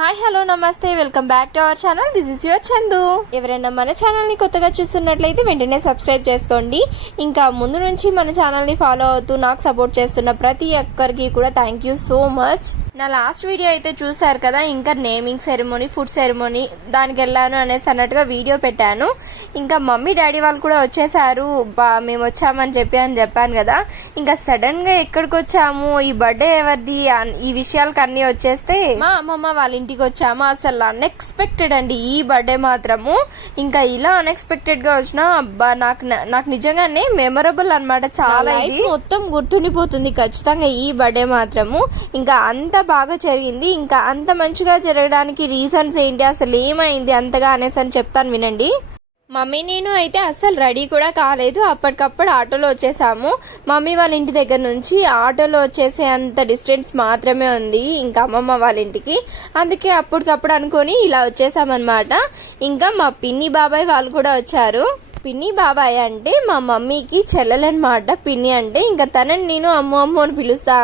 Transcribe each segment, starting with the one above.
Hi hello నమస్తే welcome back to our channel. This is your Chandu. ఎవరైనా మన ఛానల్ని కొత్తగా చూస్తున్నట్లయితే వెంటనే సబ్స్క్రైబ్ చేసుకోండి. ఇంకా ముందు నుంచి మన ఛానల్ని ఫాలో అవుతూ నాకు సపోర్ట్ చేస్తున్న ప్రతి ఒక్కరికి కూడా థ్యాంక్ యూ సో మచ్. నా లాస్ట్ వీడియో అయితే చూసారు కదా, ఇంకా నేమింగ్ సెరమోనీ, ఫుడ్ సెరమోనీ దానికి వెళ్ళాను అనేసి అన్నట్టుగా వీడియో పెట్టాను. ఇంకా మమ్మీ డాడీ వాళ్ళు కూడా వచ్చేసారు. మేము వచ్చామని చెప్పాను కదా. ఇంకా సడన్గా ఎక్కడికి వచ్చాము, ఈ బర్త్డే ఎవరిది, ఈ విషయాలకు అన్నీ వచ్చేస్తే మా అమ్మమ్మ వాళ్ళ ఇంటికి వచ్చాము. అసలు అన్ఎక్స్పెక్టెడ్ అండి ఈ బర్త్డే మాత్రము. ఇంకా ఇలా అన్ఎక్స్పెక్టెడ్ గా వచ్చినా నాకు నిజంగానే మెమొరబుల్ అనమాట. చాలా మొత్తం గుర్తుండిపోతుంది ఖచ్చితంగా ఈ బర్త్డే మాత్రము. ఇంకా అంత బాగా జరిగింది. ఇంకా అంత మంచిగా జరగడానికి రీజన్స్ ఏంటి, అసలు ఏమైంది అంతగా అనేసి అని చెప్తాను వినండి. మమ్మీ నేను అయితే అస్సలు రెడీ కూడా కాలేదు. అప్పటికప్పుడు ఆటోలో వచ్చేసాము. మమ్మీ వాళ్ళ ఇంటి దగ్గర నుంచి ఆటోలో వచ్చేసే అంత డిస్టెన్స్ మాత్రమే ఉంది ఇంకా అమ్మమ్మ వాళ్ళ ఇంటికి. అందుకే అప్పటికప్పుడు అనుకొని ఇలా వచ్చేసామన్నమాట. ఇంకా మా పిన్ని బాబాయ్ వాళ్ళు కూడా వచ్చారు. పిన్ని బాబాయ్ అంటే మా మమ్మీకి చెల్లెలన్నమాట. పిన్ని అంటే ఇంకా తనని నేను అమ్ము అని పిలుస్తా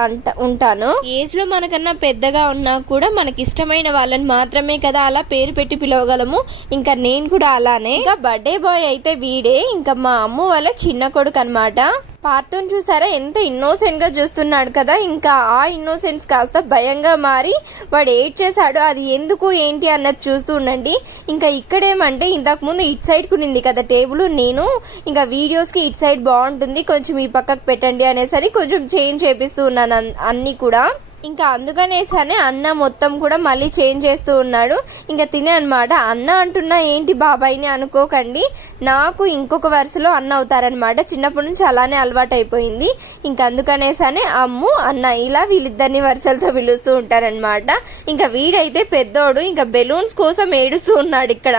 ఉంటాను. ఏజ్ లో మనకన్నా పెద్దగా ఉన్నా కూడా మనకి ఇష్టమైన వాళ్ళని మాత్రమే కదా అలా పేరు పెట్టి పిలవగలము. ఇంకా నేను కూడా అలానే. ఇంకా బర్త్డే బాయ్ అయితే వీడే, ఇంకా మా అమ్మ వాళ్ళ చిన్న కొడుకు అనమాట. పార్తోని చూసారా ఎంత ఇన్నోసెంట్ గా చూస్తున్నాడు కదా. ఇంకా ఆ ఇన్నోసెన్స్ కాస్త భయంగా మారి వాడు ఏడ్ చేశాడు. అది ఎందుకు ఏంటి అన్నది చూస్తూ ఉండండి. ఇంకా ఇక్కడేమంటే ఇంతకు ముందు ఇటు సైడ్ కునింది కదా టేబుల్, నేను ఇంకా వీడియోస్ కి ఇటు సైడ్ బాగుంటుంది కొంచెం ఈ పక్కకు పెట్టండి అనేసరి కొంచెం చేంజ్ చేపిస్తూ ఉన్నాను అన్ని కూడా. ఇంకా అందుకనేసనే అన్న మొత్తం కూడా మళ్ళీ చేంజ్ చేస్తూ ఉన్నాడు. ఇంకా తినే అనమాట. అన్న అంటున్నా ఏంటి బాబాయ్ని అనుకోకండి, నాకు ఇంకొక వరుసలో అన్న అవుతారనమాట. చిన్నప్పటి నుంచి అలానే అలవాటు అయిపోయింది. ఇంకా అందుకనేసనే అమ్ము అన్న ఇలా వీళ్ళిద్దరిని వరుసలతో పిలుస్తూ ఉంటారనమాట. ఇంకా వీడైతే పెద్దోడు ఇంకా బెలూన్స్ కోసం ఏడుస్తూ ఉన్నాడు ఇక్కడ.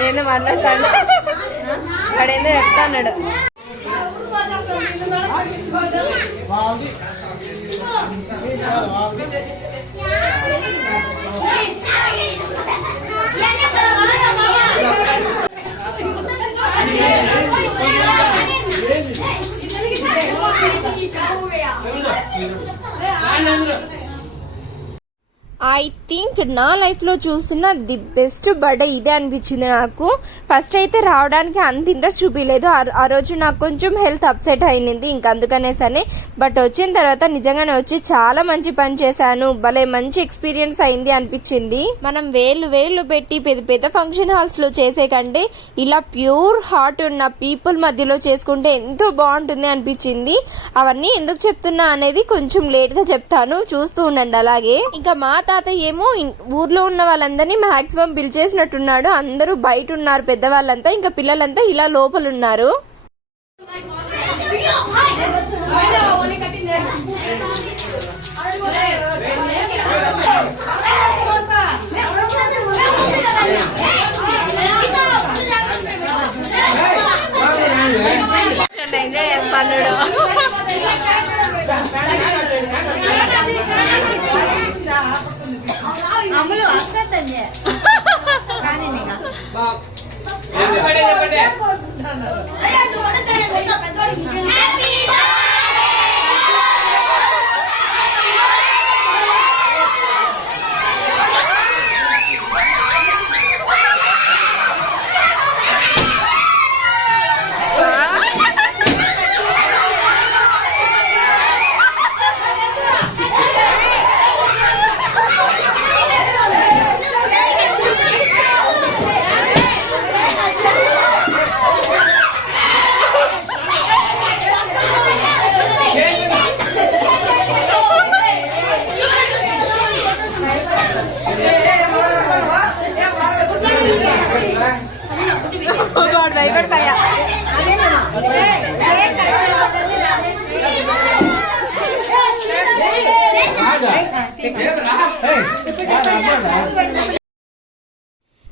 నేను మాట్లాడతాను, వాడేందో చెప్తాడు. ఐ థింక్ నా లైఫ్ లో చూసిన ది బెస్ట్ బర్త్డే ఇదే అనిపించింది నాకు. ఫస్ట్ అయితే రావడానికి అంత ఇంట్రెస్ట్ చూపించలేదు. ఆ రోజు నాకు కొంచెం హెల్త్ అప్సెట్ అయింది. ఇంకా అందుకనేసనే బట్ వచ్చిన తర్వాత నిజంగానే వచ్చి చాలా మంచి పని చేశాను. భలే మంచి ఎక్స్పీరియన్స్ అయింది అనిపించింది. మనం వేళ్ళు పెట్టి పెద్ద పెద్ద ఫంక్షన్ హాల్స్ లో చేసే కంటే ఇలా ప్యూర్ హార్ట్ ఉన్న పీపుల్ మధ్యలో చేసుకుంటే ఎంతో బాగుంటుంది అనిపించింది. అవన్నీ ఎందుకు చెప్తున్నా అనేది కొంచెం లేట్ గా చెప్తాను, చూస్తూ ఉండండి. అలాగే ఇంకా మా తాత ఏమో ఊర్లో ఉన్న వాళ్ళందరినీ మాక్సిమం పిలిచేసినట్టున్నాడు. అందరూ బయట ఉన్నారు పెద్దవాళ్ళంతా, ఇంకా పిల్లలంతా ఇలా లోపల ఉన్నారు. ఎంజాయ్ చేస్తాడు. అమలు వస్తుందండి కానీ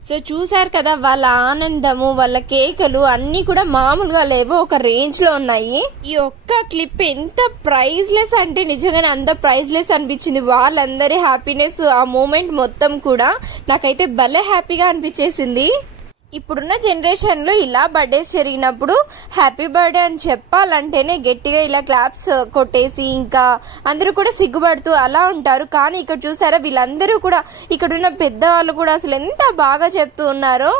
సో చూసారు కదా వాళ్ళ ఆనందము, వాళ్ళ కేకలు అన్నీ కూడా మామూలుగా లేవో ఒక రేంజ్ లో ఉన్నాయి. ఈ ఒక్క క్లిప్ ఎంత ప్రైజ్లెస్ అంటే నిజంగానే అంత ప్రైజ్లెస్ అనిపించింది. వాళ్ళందరి హ్యాపీనెస్, ఆ మూమెంట్ మొత్తం కూడా నాకైతే భలే హ్యాపీగా అనిపించేసింది. ఇప్పుడున్న జనరేషన్లో ఇలా బర్త్డేస్ జరిగినప్పుడు హ్యాపీ బర్త్డే అని చెప్పాలంటేనే గట్టిగా ఇలా క్లాప్స్ కొట్టేసి ఇంకా అందరూ కూడా సిగ్గుపడుతూ అలా ఉంటారు. కానీ ఇక్కడ చూసారా వీళ్ళందరూ కూడా, ఇక్కడున్న పెద్దవాళ్ళు కూడా అసలు ఎంత బాగా చెప్తూ ఉన్నారో.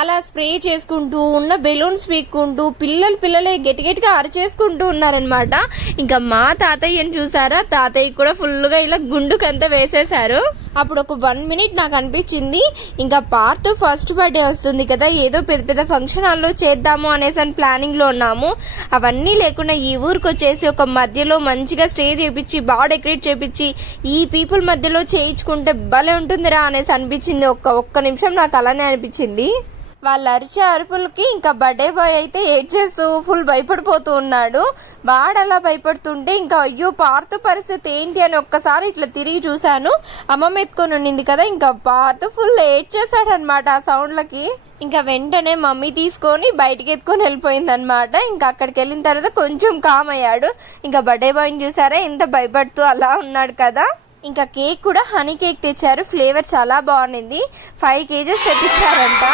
అలా స్ప్రే చేసుకుంటూ ఉన్న బెలూన్స్ పీక్కుంటూ పిల్లలే గట్టిగా అరిచేసుకుంటూ ఉన్నారనమాట. ఇంకా మా తాతయ్యని చూసారా, తాతయ్య కూడా ఫుల్గా ఇలా గుండుకంతా వేసేశారు. అప్పుడు ఒక 1 minute నాకు అనిపించింది, ఇంకా పార్త్ ఫస్ట్ బర్త్డే వస్తుంది కదా, ఏదో పెద్ద ఫంక్షన్ హాల్లో చేద్దాము అనేసి ప్లానింగ్ లో ఉన్నాము. అవన్నీ లేకుండా ఈ ఊరికి వచ్చేసి ఒక మధ్యలో మంచిగా స్టేజ్ చేపించి బాగా డెకరేట్ చేపించి ఈ పీపుల్ మధ్యలో చేయించుకుంటే భలే ఉంటుందిరా అనేసి అనిపించింది. ఒక్క నిమిషం నాకు అలానే అనిపించింది. వాళ్ళ అరిచే అరుపులకి ఇంకా బర్త్డే బాయ్ అయితే ఏడ్చేస్తూ ఫుల్ భయపడిపోతూ ఉన్నాడు. వాడు అలా భయపడుతుంటే ఇంకా అయ్యో పార్త్ పరిస్థితి ఏంటి అని ఒక్కసారి ఇట్లా తిరిగి చూశాను. అమ్మమ్మ ఎత్తుకొని ఉండింది కదా, ఇంకా పార్త్ ఫుల్ ఏడ్చేసాడు అనమాట ఆ సౌండ్లకి. ఇంకా వెంటనే మమ్మీ తీసుకొని బయటికి ఎత్తుకొని వెళ్ళిపోయింది అనమాట. ఇంకా అక్కడికి వెళ్ళిన తర్వాత కొంచెం కామ్ అయ్యాడు. ఇంకా బర్త్డే బాయ్ని చూసారా ఎంత భయపడుతూ అలా ఉన్నాడు కదా. ఇంకా కేక్ కూడా హనీ కేక్ తెచ్చారు, ఫ్లేవర్ చాలా బాగుంది. 5 kgs తెప్పించారంట.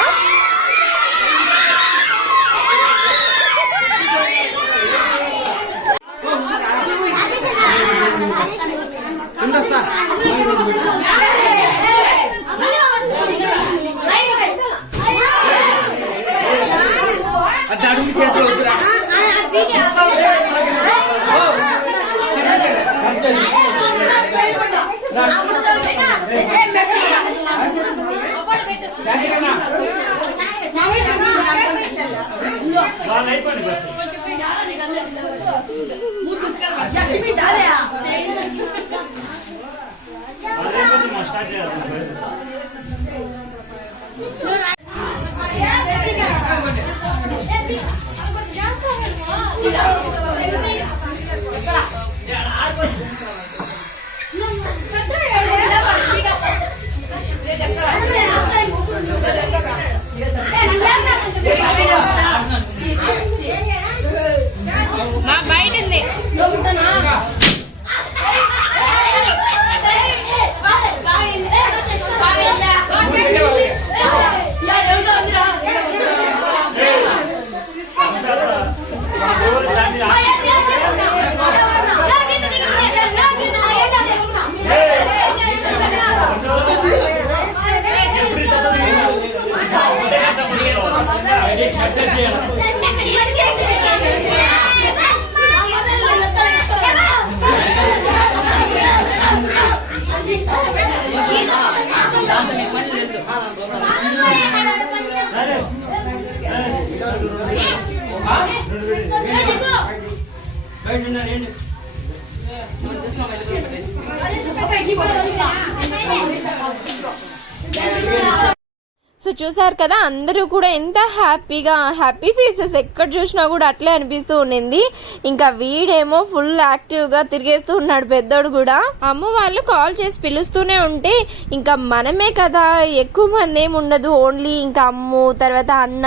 సో చూసారు కదా అందరూ కూడా ఎంత హ్యాపీ ఫేసెస్ ఎక్కడ చూసినా కూడా అట్లే అనిపిస్తూ ఉండింది. ఇంకా వీడేమో ఫుల్ యాక్టివ్గా తిరిగేస్తూ ఉన్నాడు పెద్దోడు కూడా. అమ్మ వాళ్ళు కాల్ చేసి పిలుస్తూనే ఉంటే ఇంకా మనమే కదా, ఎక్కువ మంది ఏమి ఉండదు, ఓన్లీ ఇంకా అమ్ము, తర్వాత అన్న,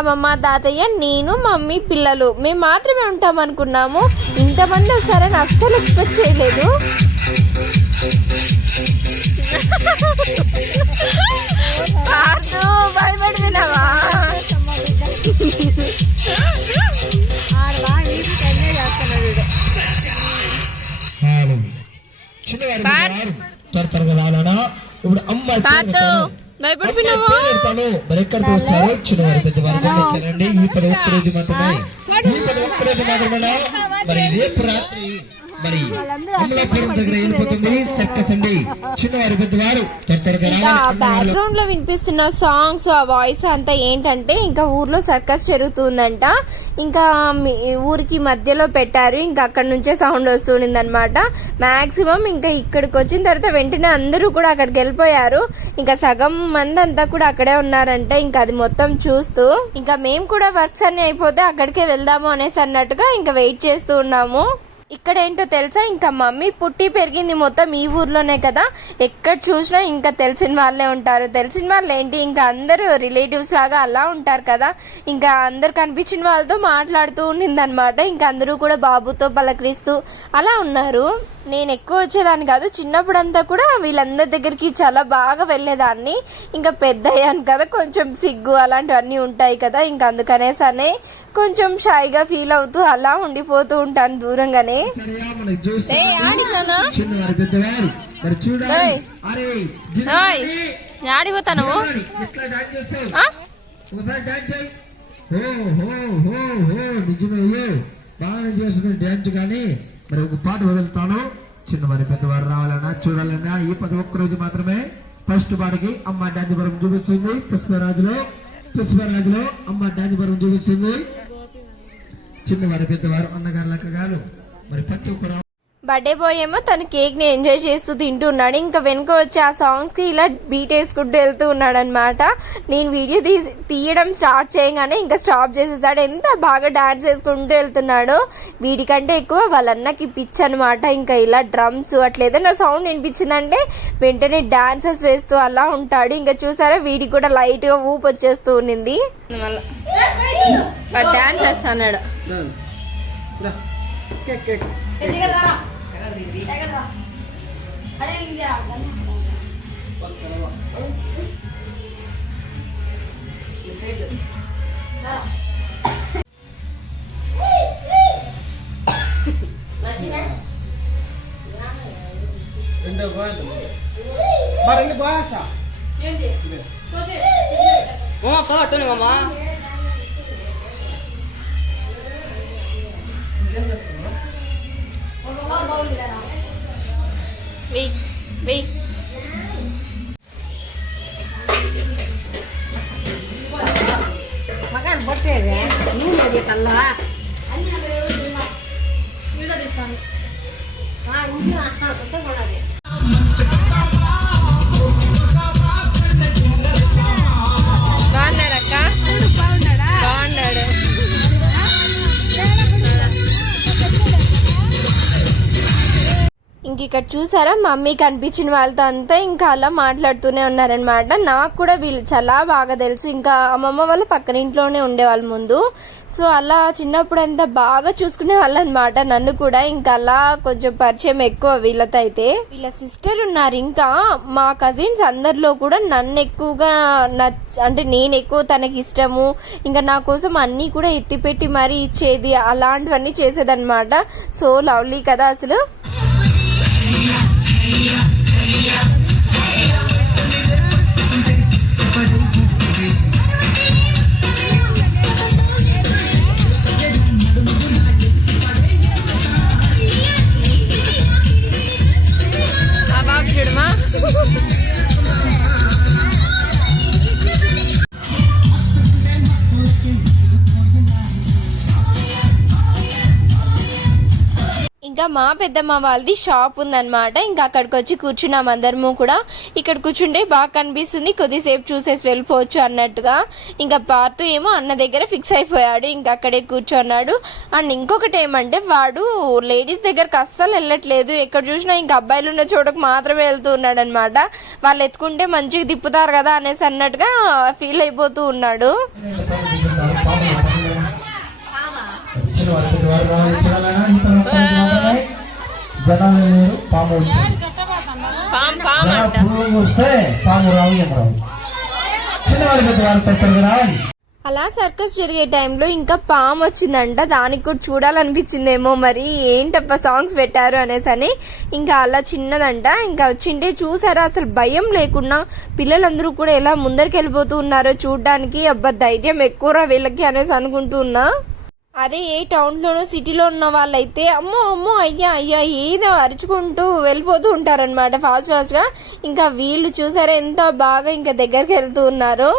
అమ్మమ్మ, తాతయ్య, నేను, మమ్మీ, పిల్లలు మేము మాత్రమే ఉంటాం అనుకున్నాము. ఇంతమంది వస్తారని అస్సలు ఎక్స్పెక్ట్ చేయలేదు. భయపడినావా? భయపడిపోయినావా? మరెక్కడికి వచ్చారు చిన్నవారు పెద్దవారు వచ్చారండి. ఈ 11 రోజు మాత్రమే, ఈ 11 రోజు మాత్రమే. మరి రేపు రాత్రి మరి అమలాపురం దగ్గర వెళ్ళిపోతుంది సర్కస్ అండి. చిన్నవారు పెద్దవారు ఇంకా బ్యాక్గ్రౌండ్ లో వినిపిస్తున్న సాంగ్స్, ఆ వాయిస్ అంతా ఏంటంటే ఇంకా ఊర్లో సర్కస్ జరుగుతుందంట. ఇంకా ఊరికి మధ్యలో పెట్టారు, ఇంకా అక్కడ నుంచే సౌండ్ వస్తుంది అనమాట. మాక్సిమం ఇంకా ఇక్కడికి వచ్చిన తర్వాత వెంటనే అందరూ కూడా అక్కడికి వెళ్ళిపోయారు. ఇంకా సగం మంది అంతా కూడా అక్కడే ఉన్నారంట. ఇంకా అది మొత్తం చూస్తూ ఇంకా మేము కూడా వర్క్స్ అన్ని అయిపోతే అక్కడికే వెళ్దాము అనేసి అన్నట్టుగా ఇంకా వెయిట్ చేస్తూ ఉన్నాము. ఇక్కడ ఏంటో తెలుసా, ఇంకా మమ్మీ పుట్టి పెరిగింది మొత్తం ఈ ఊర్లోనే కదా, ఎక్కడ చూసినా ఇంకా తెలిసిన వాళ్ళే ఉంటారు. తెలిసిన వాళ్ళు ఏంటి, ఇంకా అందరూ రిలేటివ్స్ లాగా అలా ఉంటారు కదా, ఇంకా అందరు కనిపించిన వాళ్ళతో మాట్లాడుతూ ఉండిందనమాట. ఇంకా అందరూ కూడా బాబుతో పలకరిస్తూ అలా ఉన్నారు. నేను ఎక్కువ వచ్చేదాన్ని కాదు, చిన్నప్పుడంతా కూడా వీళ్ళందరి దగ్గరికి చాలా బాగా వెళ్ళేదాన్ని. ఇంకా పెద్ద అయ్యాను కదా, కొంచెం సిగ్గు అలాంటివన్నీ ఉంటాయి కదా, ఇంకా అందుకనేసనే కొంచెం షైగా ఫీల్ అవుతూ అలా ఉండిపోతూ ఉంటాను దూరంగానే. ఆడిపోతాను బాగా చేస్తుంది డ్యాన్స్. కానీ మరి ఒక పాట వదులుతాను, చిన్నవారి పెద్దవారు రావాలన్నా చూడాలన్నా ఈ 11 రోజు మాత్రమే. ఫస్ట్ పాటకి అమ్మ డాన్స్పురం చూపిస్తుంది, పుష్పరాజులో అమ్మ డాన్స్పురం చూపిస్తుంది. చిన్నవారి పెద్దవారు అన్నగారు లెక్కగారు మరి ప్రతి ఒక్కరు. బర్త్డే బాయ్ ఏమో తన కేక్ ని ఎంజాయ్ చేస్తూ తింటున్నాడు. ఇంకా వెనుక వచ్చి ఆ సాంగ్స్ కి ఇలా బీట్ వేసుకుంటూ వెళ్తూ ఉన్నాడు అనమాట. నేను వీడియో తీయడం స్టార్ట్ చేయగానే ఇంకా స్టాప్ చేసేసాడు. ఎంత బాగా డాన్స్ వేసుకుంటూ వెళ్తున్నాడు. వీడికంటే ఎక్కువ వాళ్ళ అన్నకి పిచ్ అనమాట. ఇంకా ఇలా డ్రమ్స్ అట్లా ఏదైనా సౌండ్ వినిపించిందంటే వెంటనే డాన్సెస్ వేస్తూ అలా ఉంటాడు. ఇంకా చూసారా, వీడికి కూడా లైట్ గా ఊపు వచ్చేస్తూ ఉండింది. డాన్స్ చేస్తున్నాడు. makan botel ya, ini dia kalah. బాగున్నాడక్క, బాగున్నాడు. ఇంక ఇక్కడ చూసారా, మమ్మీ కనిపించిన వాళ్ళతో అంతా ఇంకా అలా మాట్లాడుతూనే ఉన్నారనమాట. నాకు కూడా వీళ్ళు చాలా బాగా తెలుసు. ఇంకా అమ్మమ్మ వాళ్ళు పక్కన ఇంట్లోనే ఉండేవాళ్ళు ముందు. సో అలా చిన్నప్పుడు అంతా బాగా చూసుకునే వాళ్ళు అనమాట నన్ను కూడా. ఇంకా అలా కొంచెం పరిచయం ఎక్కువ వీళ్ళతో. అయితే వీళ్ళ సిస్టర్ ఉన్నారు. ఇంకా మా కజిన్స్ అందరిలో కూడా నన్ను ఎక్కువగా అంటే నేను ఎక్కువ తనకి ఇష్టము. ఇంకా నా కోసం అన్నీ కూడా ఎత్తిపెట్టి మరీ ఇచ్చేది, అలాంటివన్నీ చేసేదన్నమాట. సో లవ్లీ కదా అసలు. ఇంకా మా పెద్దమ్మ వాళ్ళది షాప్ ఉందన్నమాట. ఇంకా అక్కడికి వచ్చి కూర్చున్నాం అందరము కూడా. ఇక్కడ కూర్చుంటే బాగా కనిపిస్తుంది, కొద్దిసేపు చూసేసి వెళ్ళిపోవచ్చు అన్నట్టుగా. ఇంకా పార్తు ఏమో అన్న దగ్గర ఫిక్స్ అయిపోయాడు, ఇంకా అక్కడే కూర్చున్నాడు. అండ్ ఇంకొకటి ఏమంటే, వాడు లేడీస్ దగ్గరకు అస్సలు వెళ్ళట్లేదు. ఎక్కడ చూసినా ఇంకా అబ్బాయిలు ఉన్న చోటకు మాత్రమే వెళ్తూ ఉన్నాడు అనమాట. వాళ్ళు ఎత్తుకుంటే మంచిగా తిప్పుతారు కదా అనేసి అన్నట్టుగా ఫీల్ అయిపోతూ ఉన్నాడు. అలా సర్కస్ జరిగే టైంలో ఇంకా పాము వచ్చిందంట. దానికి కూడా చూడాలనిపించిందేమో మరి, ఏంటప్ప సాంగ్స్ పెట్టారు అనేసి అని. ఇంకా అలా చిన్నదంట. ఇంకా వచ్చింటే చూసారా, అసలు భయం లేకుండా పిల్లలందరూ కూడా ఎలా ముందరికి వెళ్ళిపోతూ ఉన్నారో చూడ్డానికి. అబ్బా ధైర్యం ఎక్కువరా వీళ్ళకి అనేసి అనుకుంటూ ఉన్నా. అదే ఏ టౌన్లోనో సిటీలో ఉన్న వాళ్ళైతే అమ్మో అమ్మో అయ్యా అయ్యా ఏదో అరుచుకుంటూ వెళ్ళిపోతూ ఉంటారనమాట ఫాస్ట్గా. ఇంకా వీళ్ళు చూసారా ఎంత బాగా ఇంకా దగ్గరికి వెళ్తూ ఉన్నారు.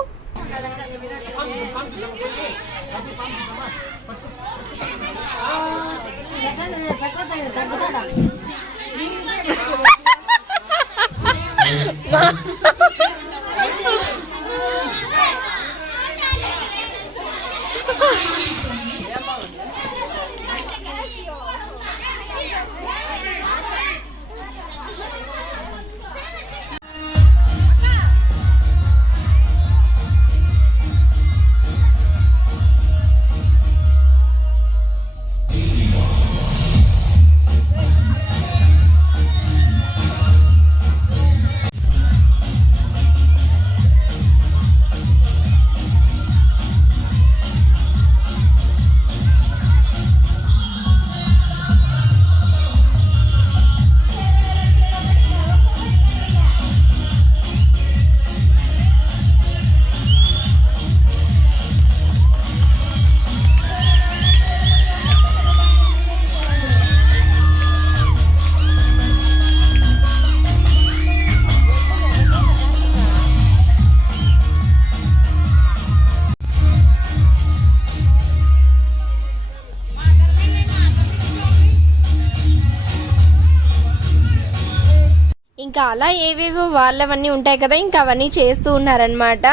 ఇంకా అలా ఏవేవో వాళ్ళవన్నీ ఉంటాయి కదా, ఇంకా అవన్నీ చేస్తూ ఉన్నారనమాట.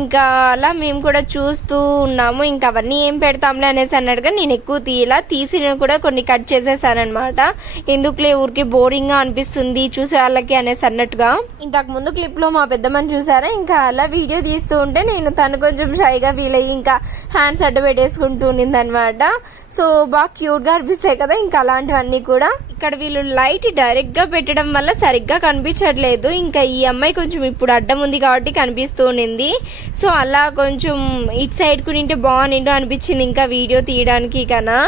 ఇంకా అలా మేము కూడా చూస్తూ ఉన్నాము. ఇంకా అవన్నీ ఏం పెడతాంలే అనేసి అన్నట్టుగా నేను ఎక్కువ తీసిన కూడా కొన్ని కట్ చేసేసానమాట. ఎందుకులే ఊరికి బోరింగ్గా అనిపిస్తుంది చూసే వాళ్ళకి అనేసి అన్నట్టుగా. ఇంతకు ముందు క్లిప్లో మా పెద్దమ్మని చూసారా, ఇంకా అలా వీడియో తీస్తూ ఉంటే నేను తను కొంచెం షైగా ఫీల్ అయ్యి ఇంకా హ్యాండ్స్ అడ్డు పెట్టేసుకుంటూ ఉండింది అనమాట. సో బాగా క్యూట్గా అనిపిస్తాయి కదా ఇంకా అలాంటివన్నీ కూడా. ఇక్కడ వీళ్ళు లైట్ డైరెక్ట్గా పెట్టడం వల్ల సరిగ్గా కనిపించట్లేదు. ఇంకా ఈ అమ్మాయి కొంచెం ఇప్పుడు అడ్డం ఉంది కాబట్టి కనిపిస్తూ ఉండింది. సో అలా కొంచెం ఇటు సైడ్ కునింటే బాగుండిండు అనిపించింది ఇంకా వీడియో తీయడానికి కన్నా.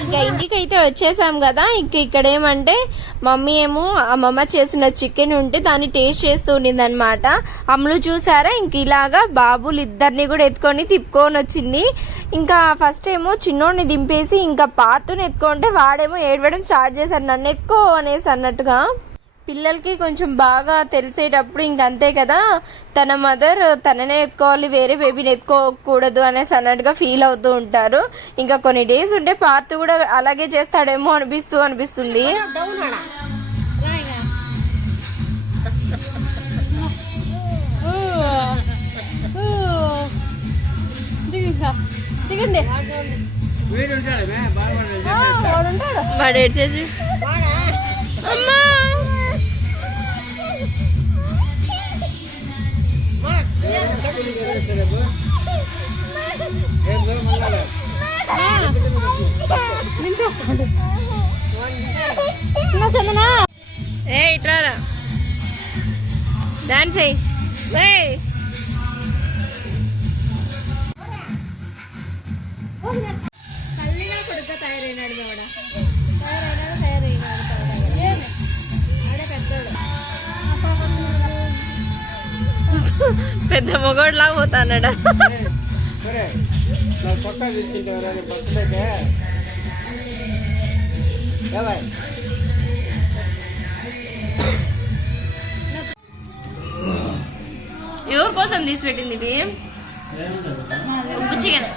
ఇంకా ఇంటికి అయితే వచ్చేసాం కదా. ఇక్కడ ఏమంటే మమ్మీ ఏమో అమ్మమ్మ చేసిన చికెన్ ఉంటే దాన్ని టేస్ట్ చేస్తూ ఉండింది అనమాట. అమ్ములు చూసారా ఇంక ఇలాగా బాబులు ఇద్దరిని కూడా ఎత్తుకొని తిప్పుకొని వచ్చింది. ఇంకా ఫస్ట్ ఏమో చిన్నోడిని దింపేసి ఇంకా పాతుని ఎత్తుకుంటే వాడేమో ఏడవడం స్టార్ట్ చేశాడు, నన్ను ఎత్తుకో అనేసి అన్నట్టుగా. పిల్లలకి కొంచెం బాగా తెలిసేటప్పుడు ఇంక అంతే కదా, తన మదర్ తననే ఎత్తుకోవాలి, వేరే బేబీని ఎత్తుకోకూడదు అనేసి అన్నట్టుగా ఫీల్ అవుతూ ఉంటారు. ఇంకా కొన్ని డేస్ ఉంటే పార్త్ కూడా అలాగే చేస్తాడేమో అనిపిస్తుంది. దిగండి వాడు ఏడ్చేసి అమ్మా చందనా ఏ ఇట్రారా డాన్స్ అయ్యి కొడుక తయారైనాడు పెద్ద మొగోడ్లా పోతాడా. ఎవరి కోసం తీసి పెట్టింది ఇవి? ఉప్పు చికెన్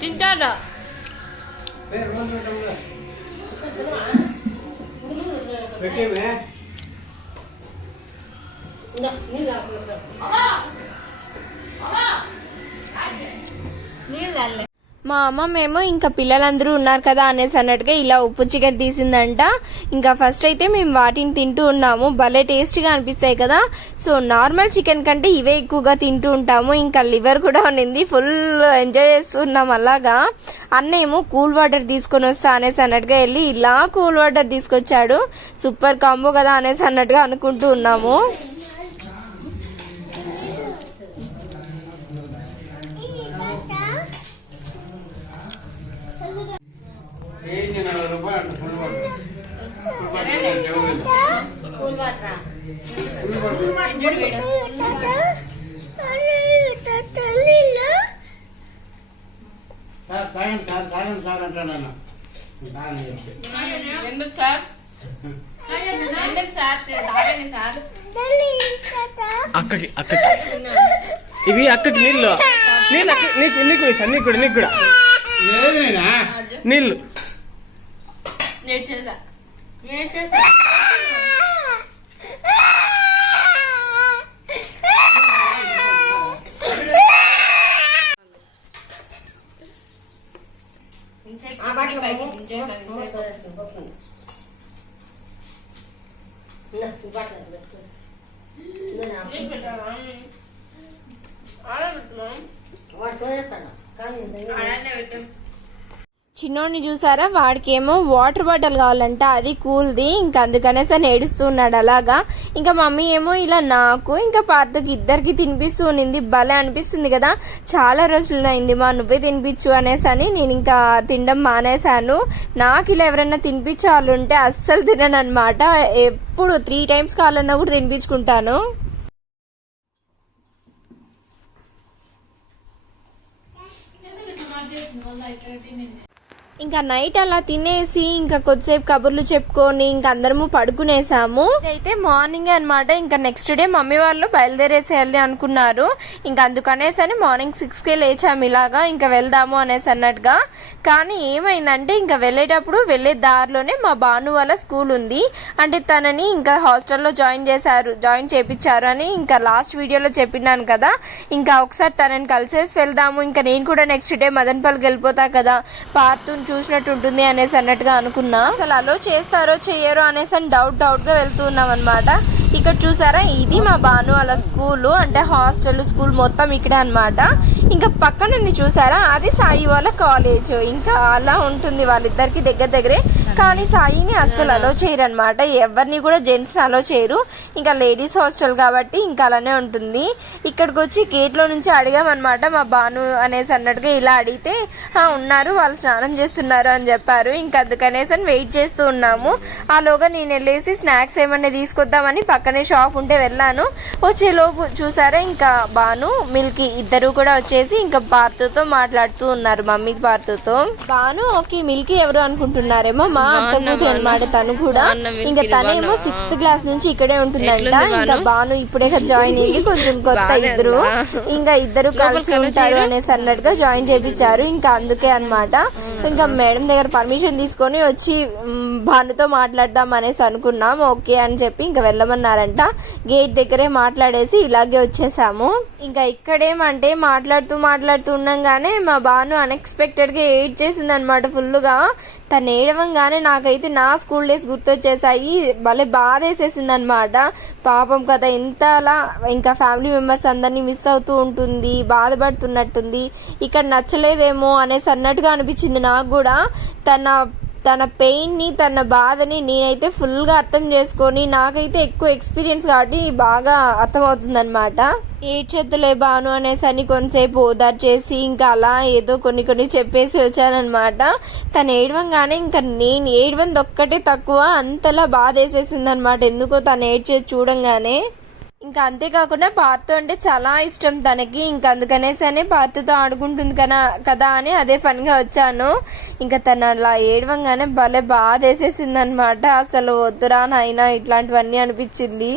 తింటాడా? మా అమ్మమ్మేమో ఇంకా పిల్లలందరూ ఉన్నారు కదా అనేసి అన్నట్టుగా ఇలా ఉప్పు చికెన్ తీసిందంట. ఇంకా ఫస్ట్ అయితే మేము వాటిని తింటూ ఉన్నాము, భలే టేస్టీగా అనిపిస్తాయి కదా. సో నార్మల్ చికెన్ కంటే ఇవే ఎక్కువగా తింటూ ఉంటాము. ఇంకా లివర్ కూడా ఉండింది, ఫుల్ ఎంజాయ్ చేస్తున్నాం అలాగా. అన్న ఏమో కూల్ వాటర్ తీసుకొని వస్తా అనేసి అన్నట్టుగా వెళ్ళి ఇలా కూల్ వాటర్ తీసుకొచ్చాడు. సూపర్ కాంబో కదా అనేసి అన్నట్టుగా అనుకుంటూ ఉన్నాము. ఎందుకు సార్ అక్కకి ఇవి అక్కకి నీళ్ళు నీకు వేసా నీకు కూడా నీళ్ళు చిన్నోడిని చూసారా, వాడికేమో వాటర్ బాటిల్ కావాలంట, అది కూల్ది. ఇంకా అందుకనేసి అని ఏడుస్తూ ఉన్నాడు అలాగా. ఇంకా మమ్మీ ఏమో ఇలా నాకు ఇంకా పార్థకి ఇద్దరికి తినిపిస్తూ ఉన్నింది. భలే అనిపిస్తుంది కదా, చాలా రోజులు అయింది మా నువ్వే తినిపించు అనేసి అని నేను ఇంకా తినడం మానేశాను. నాకు ఇలా ఎవరైనా తినిపించే వాళ్ళు ఉంటే అస్సలు తినను అనమాట. ఎప్పుడు 3 times కావాలన్నా కూడా తినిపించుకుంటాను. ఇంకా నైట్ అలా తినేసి ఇంకా కొద్దిసేపు కబుర్లు చెప్పుకొని ఇంకా అందరము పడుకునేసాము. అయితే మార్నింగ్ అనమాట. ఇంకా నెక్స్ట్ డే మమ్మీ వాళ్ళు బయలుదేరేసేయాలి అనుకున్నారు. ఇంకా అందుకనేసి అని మార్నింగ్ 6కే లేచాము ఇలాగా, ఇంకా వెళ్దాము అనేసి అన్నట్టుగా. కానీ ఏమైందంటే ఇంకా వెళ్ళేటప్పుడు వెళ్ళే దారిలోనే మా బాను వాళ్ళ స్కూల్ ఉంది. అంటే తనని ఇంకా హాస్టల్లో జాయిన్ చేపించారు అని ఇంకా లాస్ట్ వీడియోలో చెప్పినాను కదా. ఇంకా ఒకసారి తనని కలిసేసి వెళ్దాము, ఇంకా నేను కూడా నెక్స్ట్ డే మదనపల్లికి వెళ్ళిపోతా కదా, పార్తు చూసినట్టు ఉంటుంది అనేసి అన్నట్టుగా అనుకున్నా. అసలు అలో చేస్తారో చెయ్యరో అనేసి అని డౌట్ గా వెళ్తున్నాం అనమాట. ఇక్కడ చూసారా, ఇది మా బాను వాళ్ళ స్కూల్, అంటే హాస్టల్ స్కూల్ మొత్తం ఇక్కడే అనమాట. ఇంకా పక్కన ఉంది చూసారా, అది సాయి వాళ్ళ కాలేజ్. ఇంకా అలా ఉంటుంది వాళ్ళిద్దరికి దగ్గరే. కానీ సాయిని అస్సలు అలో చేయరు అనమాట, ఎవరిని కూడా జెంట్స్ని అలో చేయరు. ఇంకా లేడీస్ హాస్టల్ కాబట్టి ఇంకా అలానే ఉంటుంది. ఇక్కడికి వచ్చి గేట్లో నుంచి అడిగామన్నమాట, మా బాను అనేసి అన్నట్టుగా. ఇలా అడిగితే ఉన్నారు, వాళ్ళు స్నానం చేస్తున్నారు అని చెప్పారు. ఇంకా అందుకనేసి అని వెయిట్ చేస్తూ ఉన్నాము. ఆలోగా నేను వెళ్ళేసి స్నాక్స్ ఏమన్నా తీసుకొద్దామని పక్కనే షాప్ ఉంటే వెళ్ళాను. వచ్చేలోపు చూసారా, ఇంకా బాను మిల్కీ ఇద్దరు కూడా వచ్చేసి ఇంకా పార్తుతో మాట్లాడుతూ ఉన్నారు, మమ్మీ పార్తుతో. బాను ఓకే, మిల్కీ ఎవరు అనుకుంటున్నారేమో, మా అత్త కూతురు అనమాట తను కూడా. ఇంకా తనేమో 6th క్లాస్ నుంచి ఇక్కడే ఉంటుందంట. ఇంకా బాను ఇప్పుడే జాయిన్ అయ్యింది, కొంచెం కొత్త ఇద్దరు. ఇంకా ఇద్దరు కలిసి ఉంటారు అనేసి అన్నట్టుగా జాయిన్ చేపించారు. ఇంకా అందుకే అనమాట. ఇంకా మేడం దగ్గర పర్మిషన్ తీసుకొని వచ్చి భానుతో మాట్లాడదాం అనేసి అనుకున్నాం. ఓకే అని చెప్పి ఇంకా వెళ్ళమన్నారంట. గేట్ దగ్గరే మాట్లాడేసి ఇలాగే వచ్చేసాము. ఇంకా ఇక్కడేమంటే మాట్లాడుతూ ఉండగానే మా బాను అన్ఎక్స్పెక్టెడ్ గా ఏడ్ చేసింది అనమాట ఫుల్ గా. తను ఏడవంగానే నాకైతే నా స్కూల్ డేస్ గుర్తొచ్చేసాయి. భలే బాధ వేసేసింది అనమాట. పాపం కదా, ఎంతలా ఇంకా ఫ్యామిలీ మెంబర్స్ అందరినీ మిస్ అవుతూ ఉంటుంది, బాధపడుతున్నట్టుంది. ఇక్కడ నచ్చలేదేమో అనేసి అన్నట్టుగా అనిపించింది నాకు కూడా. తన పెయిన్ని, తన బాధని నేనైతే ఫుల్గా అర్థం చేసుకొని, నాకైతే ఎక్కువ ఎక్స్పీరియన్స్ కాబట్టి బాగా అర్థమవుతుంది అనమాట. ఏడ్చేద్దులే బాను అనేసి అని కొంతసేపు ఓదార్ చేసి ఇంకా అలా ఏదో కొన్ని చెప్పేసి వచ్చానమాట. తను ఏడవంగానే ఇంకా నేను ఏడవంది ఒక్కటే తక్కువ, అంతలా బాధ వేసేసింది అనమాట. ఎందుకో తను ఏడ్చేది చూడంగానే. ఇంకా అంతేకాకుండా పార్తు అంటే చాలా ఇష్టం తనకి. ఇంకా అందుకనేసనే పార్తుతో ఆడుకుంటుంది కదా అని అదే పనిగా వచ్చాను. ఇంకా తను అలా ఏడవంగానే భలే బాధ వేసేసింది అనమాట. అసలు వద్దురా నాయనా ఇట్లాంటివన్నీ అనిపించింది.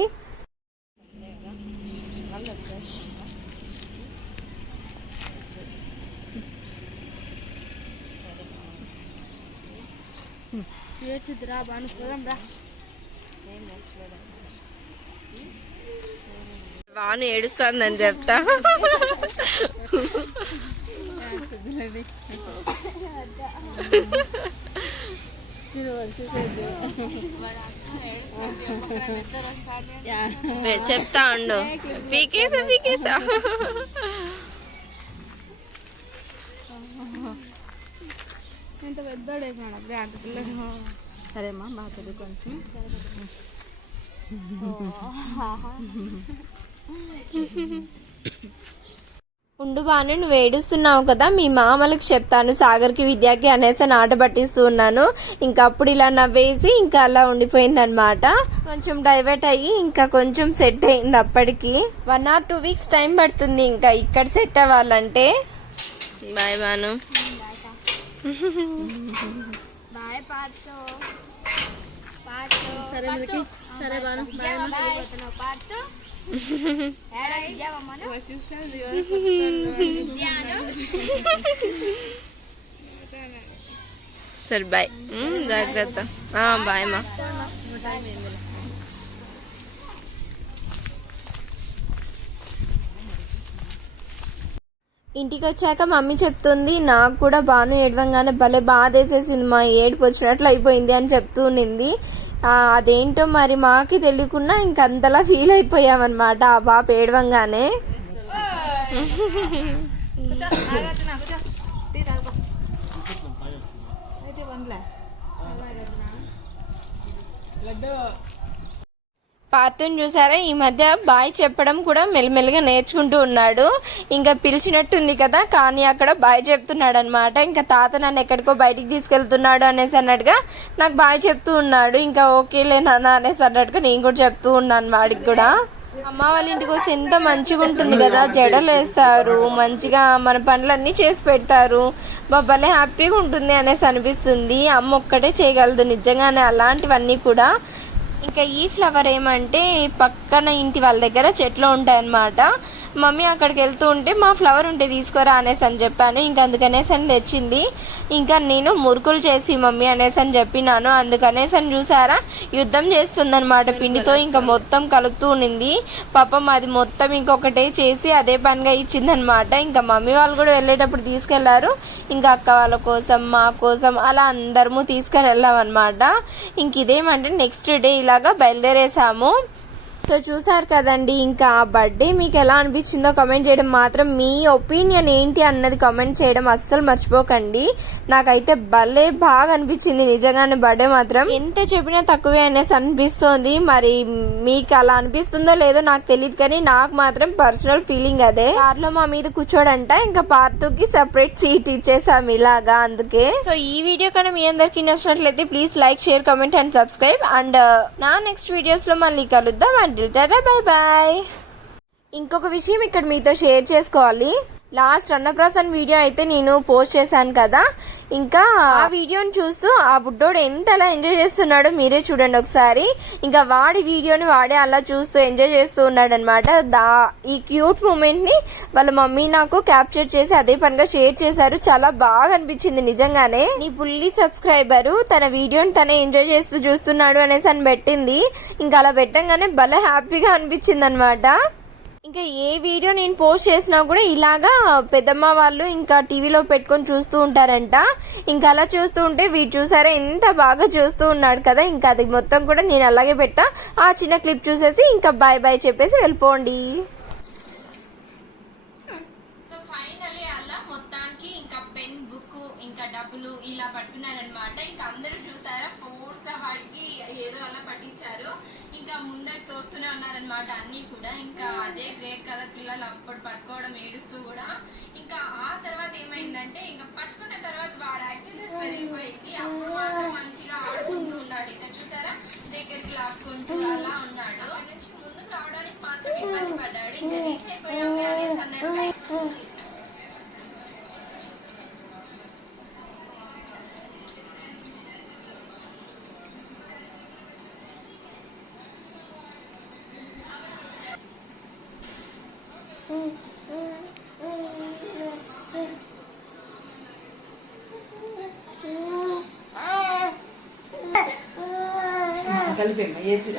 బాను ఏడుస్తుందని చెప్తా. చెప్తా ఉండు, పీకేసా ఎంత పెద్దోడే మేడం అంత పిల్లలు. సరేమ్మా బాగా చదువుకోండి. ఉండు బాను, నువ్వు ఏడుస్తున్నావు కదా, మీ మామలకు చెప్తాను సాగర్కి విద్యాకి అనేసి ఆట పట్టిస్తూ ఉన్నాను. ఇంకా అప్పుడు ఇలా నవ్వేసి ఇంకా అలా ఉండిపోయింది అనమాట. కొంచెం డైవర్ట్ అయ్యి ఇంకా కొంచెం సెట్ అయింది. అప్పటికి 1 or 2 weeks టైం పడుతుంది ఇంకా ఇక్కడ సెట్ అవ్వాలంటే. బాయ్ బాను. బాయ్ పార్తో. సరే బాను, పార్తో. సరే బాయ్, జాగ్రత్త. బాయ్ మా. ఇంటికి వచ్చాక మమ్మీ చెప్తుంది, నాకు కూడా బాను ఏడవంగానే భలే బాధ వేసేసింది, మా ఏడుపు వచ్చినట్లు అయిపోయింది అని చెప్తూ ఉన్నింది. అదేంటో మరి మాకి తెలియకుండా ఇంకంతలా ఫీల్ అయిపోయామన్నమాట ఆ పాప ఏడవంగానే. పార్తుని చూసారా, ఈ మధ్య బాయ్ చెప్పడం కూడా మెల్లమెల్లగా నేర్చుకుంటూ ఉన్నాడు. ఇంకా పిలిచినట్టుంది కదా, కానీ అక్కడ బాయ్ చెప్తున్నాడు అనమాట. ఇంకా తాత నన్ను ఎక్కడికో బయటికి తీసుకెళ్తున్నాడు అనేసి అన్నట్టుగా నాకు బాయ్ చెప్తూ ఉన్నాడు. ఇంకా ఓకేలే నాన్న అనేసి అన్నట్టుగా నేను కూడా చెప్తూ ఉన్నాను వాడికి కూడా. అమ్మ వాళ్ళ ఇంటికి వస్తే ఎంత మంచిగా ఉంటుంది కదా, జడలు వేస్తారు, మంచిగా మన పనులన్నీ చేసి పెడతారు, భలే హ్యాపీగా ఉంటుంది అనేసి అనిపిస్తుంది. అమ్మ ఒక్కటే చేయగలదు నిజంగానే అలాంటివన్నీ కూడా. ఇంకా ఈ ఫ్లవర్ ఏమంటే పక్కన ఇంటి వాళ్ళ దగ్గర చెట్లు ఉంటాయన్నమాట. మమ్మీ అక్కడికి వెళ్తూ ఉంటే మా ఫ్లవర్ ఉంటే తీసుకోరా అనేసి అని చెప్పాను. ఇంకా అందుకనేసి అని తెచ్చింది. ఇంకా నేను మురుకులు చేసి మమ్మీ అనేసి అని చెప్పినాను. అందుకనేసి అని చూసారా, యుద్ధం చేస్తుందన్నమాట పిండితో. ఇంకా మొత్తం కలుపుతూ ఉండింది పాపం. అది మొత్తం ఇంకొకటే చేసి అదే పనిగా ఇచ్చిందనమాట. ఇంకా మమ్మీ వాళ్ళు కూడా వెళ్ళేటప్పుడు తీసుకెళ్లారు. ఇంకా అక్క వాళ్ళ కోసం, మా కోసం అలా అందరము తీసుకొని వెళ్ళాం అనమాట. ఇంక ఇదేమంటే నెక్స్ట్ డే ఇలాగా బయలుదేరేసాము. సో చూసారు కదండి, ఇంకా ఆ బర్త్డే మీకు ఎలా అనిపించిందో కమెంట్ చేయడం మాత్రం, మీ ఒపీనియన్ ఏంటి అన్నది కమెంట్ చేయడం అస్సలు మర్చిపోకండి. నాకైతే భలే బాగా అనిపించింది నిజంగానే బర్త్డే మాత్రం. ఎంత చెప్పినా తక్కువే అనేసి అనిపిస్తుంది. మరి మీకు అలా అనిపిస్తుందో లేదో నాకు తెలియదు, కానీ నాకు మాత్రం పర్సనల్ ఫీలింగ్ అదే. కార్లో మా మీద కూర్చోడంట, ఇంకా పార్తుకి సెపరేట్ సీట్ ఇచ్చేసాము ఇలాగా. అందుకే సో ఈ వీడియో కన్నా మీ అందరికి నచ్చినట్లయితే please like, share, comment and subscribe. And నా నెక్స్ట్ వీడియోస్ లో మళ్ళీ కలుద్దాం. Bye bye. ఇంకొక విషయం ఇక్కడ మీతో షేర్ చేసుకోవాలి. లాస్ట్ అన్నప్రాసన్ వీడియో అయితే నేను పోస్ట్ చేశాను కదా, ఇంకా ఆ వీడియోని చూస్తూ ఆ బుడ్డోడు ఎంత అలా ఎంజాయ్ చేస్తున్నాడో మీరే చూడండి ఒకసారి. ఇంకా వాడి వీడియోని వాడే అలా చూస్తూ ఎంజాయ్ చేస్తూ ఉన్నాడు అనమాట. ఈ క్యూట్ మూమెంట్ ని వాళ్ళ మమ్మీ నాకు క్యాప్చర్ చేసి అదే పనిగా షేర్ చేశారు. చాలా బాగా అనిపించింది నిజంగానే. నీ బుల్లి సబ్స్క్రైబరు తన వీడియోని తనే ఎంజాయ్ చేస్తూ చూస్తున్నాడు అనేసి అని పెట్టింది. ఇంకా అలా పెట్టంగానే భలే హ్యాపీగా అనిపించింది అనమాట. ఇంకా ఏ వీడియో నేను పోస్ట్ చేసినా కూడా ఇలాగా పెద్దమ్మ వాళ్ళు ఇంకా టీవీలో పెట్టుకొని చూస్తూ ఉంటారంట. ఇంకా అలా చూస్తూ ఉంటే వీడు చూసారా ఎంత బాగా చూస్తూ ఉన్నాడు కదా. ఇంకా అది మొత్తం కూడా నేను అలాగే పెట్టా. ఆ చిన్న క్లిప్ చూసేసి ఇంకా బాయ్ బాయ్ చెప్పేసి వెళ్ళిపోండి. సో ఫైనల్లీ అలా మొత్తానికి ఇంకా పెన్, బుక్, ఇంకా డబ్బులు ఇలా పట్టుకున్నారనమాట. ఇంకా అందరూ చూసారా ఫోర్స్ గా వాడికి ఏదో అలా పట్టించారు. ఇంకా ముందర తోస్తూనే ఉన్నారనమాట అన్ని కూడా. ఇంకా అదే గ్రేట్ కదా పిల్లలు అప్పుడు పట్టుకోవడం ఏడుస్తూ కూడా. ఇంకా ఆ తర్వాత ఏమైందంటే ఇంకా పట్టుకున్న తర్వాత వాడు యాక్టివిటీస్ పెరిగిపోయింది. అప్పుడు మాత్రం మంచిగా ఆడుకుంటూ ఉన్నాడు. ఇంకా చూసారా దగ్గరికి లాక్కుంటూ అలా ఉన్నాడు. అక్కడి నుంచి ముందుకు రావడానికి మాత్రం ఇబ్బంది పడ్డాడు. ఇంకా రీచ్ అయిపోయాం అనేసి అన్నట్టు. కలిపేమ్మా ఏసీ